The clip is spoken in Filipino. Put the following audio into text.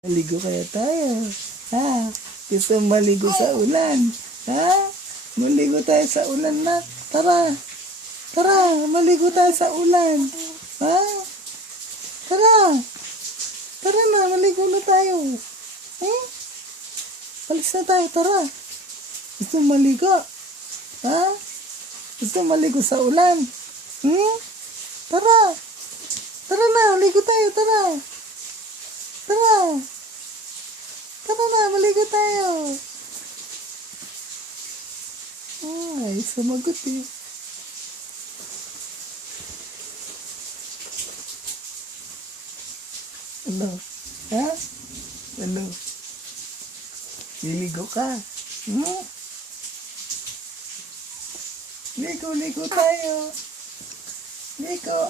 Maligo kaya tayo. Ha? Gusto maligo sa ulan. Ha? Maligo tayo sa ulan na. Tara. Tara, maligo tayo sa ulan. Ha? Tara. Tara na, maligo na tayo. Hmm? Palis na tayo, tara. Gusto maligo? Ha? Gusto maligo sa ulan? Hmm? Tara. Tara na, maligo tayo, tara. Tara. Tara na, maligo tayo. Ay, sumagot eh. Ano? Ha? Ano? Liligo ka? Hmm? Ligo tayo. Ligo.